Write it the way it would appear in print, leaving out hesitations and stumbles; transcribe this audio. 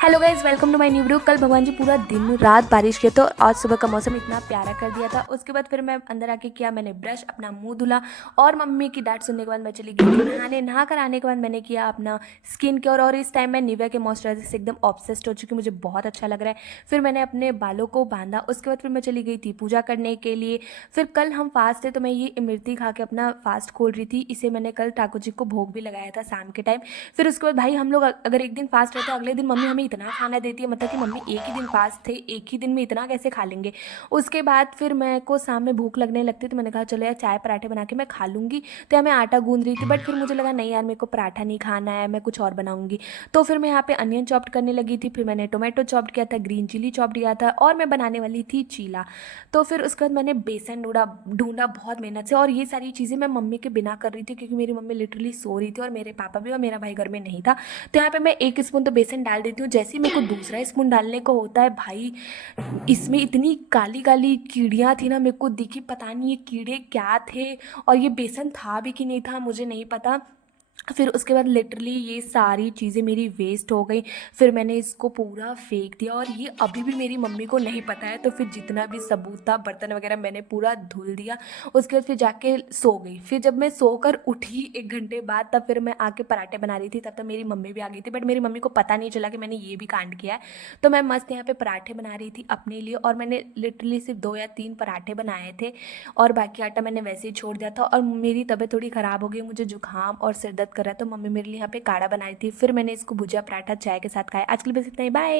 Hello guys, welcome to my new video. कल भगवान जी पूरा दिन रात बारिश किया तो आज सुबह का मौसम इतना प्यारा कर दिया था। उसके बाद फिर मैं अंदर आके किया, मैंने ब्रश, अपना मुंह धुला और मम्मी की डांट सुनने के बाद मैं चली गई थी नहाने। नहा कर आने के बाद मैंने किया अपना स्किन केयर और इस टाइम मैं निविया के मॉइस्चराइजर से एकदम ऑब्सेस्ड हो चुकी हूँ, मुझे बहुत अच्छा लग रहा है। फिर मैंने अपने बालों को बांधा, उसके बाद फिर मैं चली गई थी पूजा करने के लिए। फिर कल हम फास्ट थे तो मैं ये इमरती खा के अपना फास्ट खोल रही थी। इसे मैंने कल ठाकुर जी को भोग भी लगाया था शाम के टाइम। फिर उसके बाद भाई हम लोग अगर एक दिन फास्ट रहते अगले दिन मम्मी हमें इतना खाना देती है, मतलब कि मम्मी एक ही दिन फास्ट थे, एक ही दिन में इतना कैसे खा लेंगे। उसके बाद फिर मेरे को शाम में भूख लगने लगती तो मैंने कहा चलो यार चाय पराठे बना के मैं खा लूँगी। तो यार मैं आटा गूंद रही थी बट फिर मुझे लगा नहीं यार मेरे को पराठा नहीं खाना है, मैं कुछ और बनाऊँगी। तो फिर मैं यहाँ पे अनियन चॉप्ड करने लगी थी, फिर मैंने टोमेटो चॉप्ड किया था, ग्रीन चिली चॉप्ड किया था और मैं बनाने वाली थी चीला। तो फिर उसके बाद मैंने बेसन ढूंढा ढूंढा बहुत मेहनत से, और ये सारी चीज़ें मैं मम्मी के बिना कर रही थी क्योंकि मेरी मम्मी लिटरली सो रही थी और मेरे पापा भी और मेरा भाई घर में नहीं था। तो यहाँ पे मैं एक स्पून तो बेसन डाल देती हूँ, जैसे ही मेरे को दूसरा स्पून डालने को होता है भाई इसमें इतनी काली काली कीड़ियाँ थी ना, मेरे को दिखी, पता नहीं ये कीड़े क्या थे और ये बेसन था भी कि नहीं था मुझे नहीं पता। फिर उसके बाद लिटरली ये सारी चीज़ें मेरी वेस्ट हो गई। फिर मैंने इसको पूरा फेंक दिया और ये अभी भी मेरी मम्मी को नहीं पता है। तो फिर जितना भी सबूत था, बर्तन वगैरह मैंने पूरा धुल दिया। उसके बाद फिर जाके सो गई। फिर जब मैं सोकर उठी 1 घंटे बाद तब फिर मैं आके पराठे बना रही थी, तब तक मेरी मम्मी भी आ गई थी बट मेरी मम्मी को पता नहीं चला कि मैंने ये भी कांड किया है। तो मैं मस्त यहाँ पे पराठे बना रही थी अपने लिए और मैंने लिटरली सिर्फ 2 या 3 पराठे बनाए थे और बाकी आटा मैंने वैसे ही छोड़ दिया था। और मेरी तबीयत थोड़ी ख़राब हो गई, मुझे जुकाम और सिर दर्द कर रहा है तो मम्मी मेरे लिए यहाँ पे काढ़ा बनाई थी। फिर मैंने इसको भुजिया पराठा चाय के साथ खाया। आज के लिए बस इतना ही, बाय।